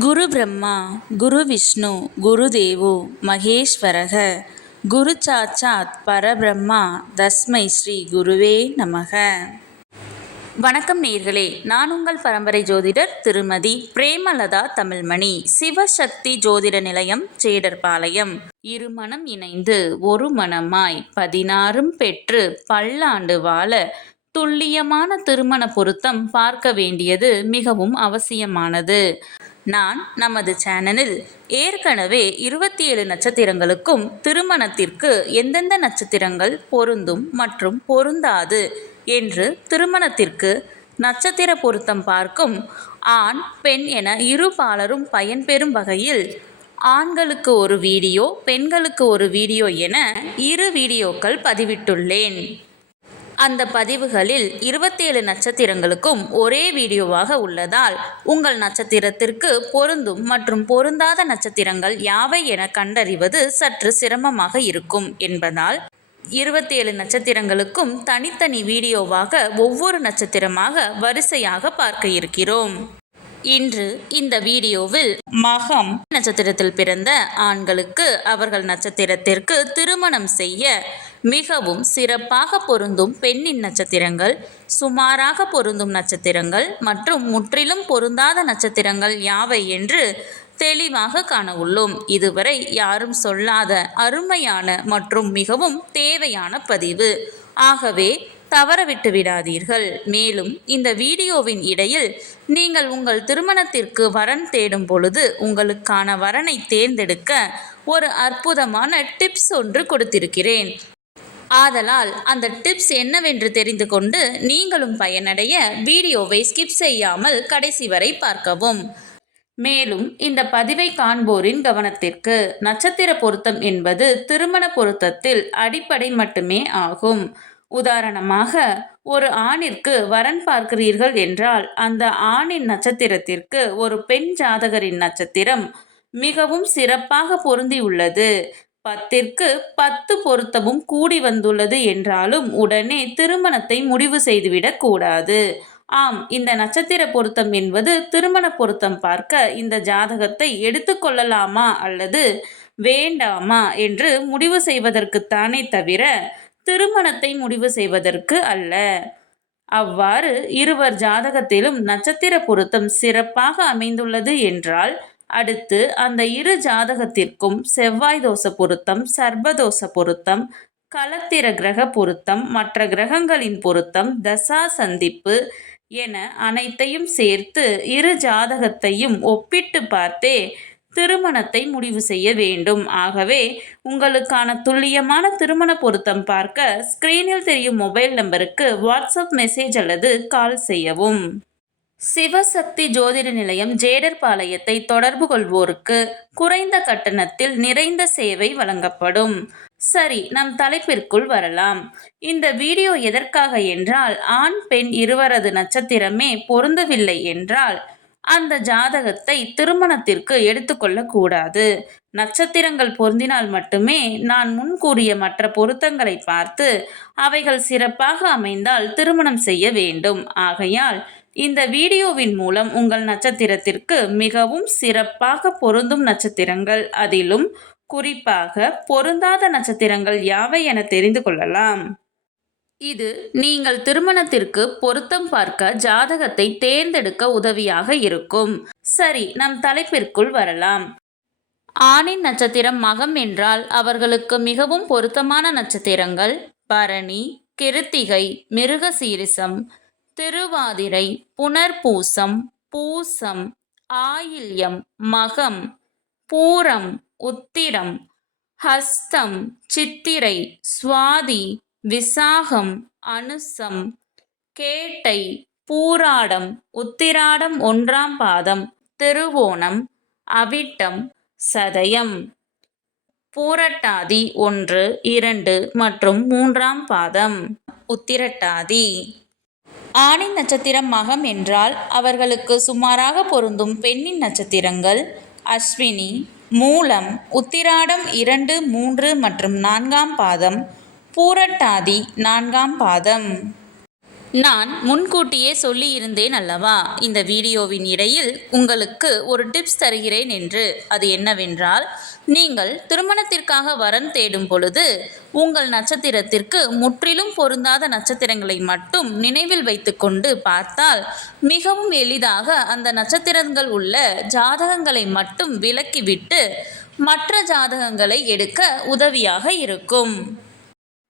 குரு பிரம்மா குரு விஷ்ணு குரு தேவோ மகேஸ்வரக குரு சாட்சாத் பரபிரம்மா தஸ்மை ஸ்ரீ குருவே நமக. வணக்கம் நேயர்களே, நான் உங்கள் பரம்பரை ஜோதிடர் திருமதி பிரேமலதா தமிழ்மணி. சிவசக்தி ஜோதிட நிலையம், ஜேடர்பாளையம். இருமனம் இணைந்து ஒரு மனமாய் 16 பெற்று பல்லாண்டு வாழ துல்லியமான திருமண பொருத்தம் பார்க்க வேண்டியது மிகவும் அவசியமானது. நான் நமது சேனலில் ஏற்கனவே 27 நட்சத்திரங்களுக்கும் திருமணத்திற்கு எந்தெந்த நட்சத்திரங்கள் பொருந்தும் மற்றும் பொருந்தாது என்று திருமணத்திற்கு நட்சத்திர பொருத்தம் பார்க்கும் ஆண் பெண் என இரு பாலரும் பயன்பெறும் வகையில் ஆண்களுக்கு ஒரு வீடியோ, பெண்களுக்கு ஒரு வீடியோ என 2 வீடியோக்கள் பதிவிட்டுள்ளேன். அந்த பதிவுகளில் 27 நட்சத்திரங்களுக்கும் ஒரே வீடியோவாக உள்ளதால் உங்கள் நட்சத்திரத்திற்கு பொருந்தும் மற்றும் பொருந்தாத நட்சத்திரங்கள் யாவை என கண்டறிவது சற்று சிரமமாக இருக்கும் என்பதால் 27 நட்சத்திரங்களுக்கும் தனித்தனி வீடியோவாக ஒவ்வொரு நட்சத்திரமாக வரிசையாக பார்க்க இருக்கிறோம். இன்று இந்த வீடியோவில் மகம் நட்சத்திரத்தில் பிறந்த ஆண்களுக்கு அவர்கள் நட்சத்திரத்திற்கு திருமணம் செய்ய மிகவும் சிறப்பாக பொருந்தும் பெண்ணின் நட்சத்திரங்கள், சுமாராக பொருந்தும் நட்சத்திரங்கள் மற்றும் முற்றிலும் பொருந்தாத நட்சத்திரங்கள் யாவை என்று தெளிவாக காண உள்ளோம். இதுவரை யாரும் சொல்லாத அருமையான மற்றும் மிகவும் தேவையான பதிவு. ஆகவே தவறவிட்டு விடாதீர்கள். மேலும் இந்த வீடியோவின் இடையில் நீங்கள் உங்கள் திருமணத்திற்கு வரன் தேடும் பொழுது உங்களுக்கான வரனை தேர்ந்தெடுக்க ஒரு அற்புதமான டிப்ஸ் ஒன்று கொடுத்திருக்கிறேன். ஆதலால் அந்த டிப்ஸ் என்னவென்று தெரிந்து கொண்டு நீங்களும் பயனடைய வீடியோவை ஸ்கிப் செய்யாமல் கடைசி வரை பார்க்கவும். மேலும் இந்த பதிவை காண்போரின் கவனத்திற்கு, நட்சத்திர பொருத்தம் என்பது திருமண பொருத்தத்தில் அடிப்படை மட்டுமே ஆகும். உதாரணமாக, ஒரு ஆணிற்கு வரன் பார்க்கிறீர்கள் என்றால் அந்த ஆணின் நட்சத்திரத்திற்கு ஒரு பெண் ஜாதகரின் நட்சத்திரம் மிகவும் சிறப்பாக பொருந்தியுள்ளது, 10ற்கு 10 பொருத்தமும் கூடி வந்துள்ளது என்றாலும் உடனே திருமணத்தை முடிவு செய்துவிடக் கூடாது. ஆம், இந்த நட்சத்திர பொருத்தம் என்பது திருமண பொருத்தம் பார்க்க இந்த ஜாதகத்தை எடுத்துக்கொள்ளலாமா அல்லது வேண்டாமா என்று முடிவு செய்வதற்குத்தானே தவிர திருமணத்தை முடிவு செய்வதற்கு அல்ல. அவ்வாறு இருவர் ஜாதகத்திலும் நட்சத்திர பொருத்தம் சிறப்பாக அமைந்துள்ளது என்றால் அடுத்து அந்த இரு ஜாதகத்திற்கும் செவ்வாய் தோஷ பொருத்தம், சர்ப்பதோஷ பொருத்தம், களத்திர கிரக பொருத்தம், மற்ற கிரகங்களின் பொருத்தம், தசா சந்திப்பு என அனைத்தையும் சேர்த்து இரு ஜாதகத்தையும் ஒப்பிட்டு பார்த்தே திருமணத்தை முடிவு செய்ய வேண்டும். ஆகவே உங்களுக்கான துல்லியமான திருமண பொருத்தம் பார்க்க ஸ்கிரீனில் தெரியும் மொபைல் நம்பருக்கு வாட்ஸ்அப் மெசேஜ் அல்லது கால் செய்யவும். சிவசக்தி ஜோதிட நிலையம், ஜேடர்பாளையத்தை தொடர்பு கொள்வோருக்கு குறைந்த கட்டணத்தில் நிறைந்த சேவை வழங்கப்படும். சரி, நம் தலைப்பிற்குள் வரலாம். இந்த வீடியோ எதற்காக என்றால், ஆண் பெண் இருவரது நட்சத்திரமே பொருந்தவில்லை என்றால் அந்த ஜாதகத்தை திருமணத்திற்கு எடுத்துக்கொள்ளக்கூடாது. நட்சத்திரங்கள் பொருந்தினால் மட்டுமே நான் முன் கூறிய மற்ற பொருத்தங்களை பார்த்து அவைகள் சிறப்பாக அமைந்தால் திருமணம் செய்ய வேண்டும். ஆகையால் இந்த வீடியோவின் மூலம் உங்கள் நட்சத்திரத்திற்கு மிகவும் சிறப்பாக பொருந்தும் நட்சத்திரங்கள், அதிலும் குறிப்பாக பொருந்தாத நட்சத்திரங்கள் யாவை என தெரிந்து கொள்ளலாம். இது நீங்கள் திருமணத்திற்கு பொருத்தம் பார்க்க ஜாதகத்தை தேர்ந்தெடுக்க உதவியாக இருக்கும். சரி, நம் தலைப்பிற்குள் வரலாம். ஆணின் நட்சத்திரம் மகம் என்றால் அவர்களுக்கு மிகவும் பொருத்தமான நட்சத்திரங்கள் பரணி, கிருத்திகை, மிருகசீரிசம், திருவாதிரை, புனர்பூசம், பூசம், ஆயில்யம், மகம், பூரம், உத்திரம், ஹஸ்தம், சித்திரை, சுவாதி, விசாகம், அனுசம், கேட்டை, பூராடம், உத்திராடம் 1ஆம் பாதம், திருவோணம், அவிட்டம், சதயம், பூரட்டாதி 1, 2 மற்றும் 3ஆம் பாதம், உத்திரட்டாதி. ஆணின் நட்சத்திரம் மகம் என்றால் அவர்களுக்கு சுமாராக பொருந்தும் பெண்ணின் நட்சத்திரங்கள் அஸ்வினி, மூலம், உத்திராடம் 2, 3 மற்றும் 4ஆம் பாதம், பூரட்டாதி 4ஆம் பாதம். நான் முன்கூட்டியே சொல்லியிருந்தேன் அல்லவா, இந்த வீடியோவின் இடையில் உங்களுக்கு ஒரு டிப்ஸ் தருகிறேன் என்று. அது என்னவென்றால், நீங்கள் திருமணத்திற்காக வரன் தேடும் பொழுது உங்கள் நட்சத்திரத்திற்கு முற்றிலும் பொருந்தாத நட்சத்திரங்களை மட்டும் நினைவில் வைத்துக்கொண்டு பார்த்தால் மிகவும் எளிதாக அந்த நட்சத்திரங்கள் உள்ள ஜாதகங்களை மட்டும் விலக்கிவிட்டு மற்ற ஜாதகங்களை எடுக்க உதவியாக இருக்கும்.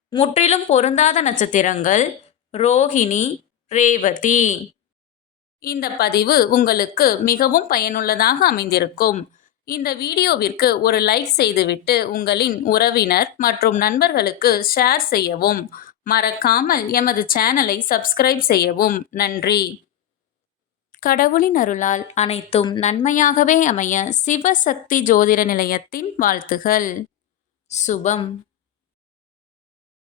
முற்றிலும் பொருந்தாத நட்சத்திரங்கள் ரோஹிணி, ரேவதி. இந்த பதிவு உங்களுக்கு மிகவும் பயனுள்ளதாக அமைந்திருக்கும். இந்த வீடியோவிற்கு ஒரு லைக் செய்துவிட்டு உங்களின் உறவினர் மற்றும் நண்பர்களுக்கு ஷேர் செய்யவும். மறக்காமல் எமது சேனலை சப்ஸ்கிரைப் செய்யவும். நன்றி. கடவுளின் அருளால் அனைத்தும் நன்மையாகவே அமைய சிவசக்தி ஜோதிட நிலையத்தின் வாழ்த்துகள். சுபம்.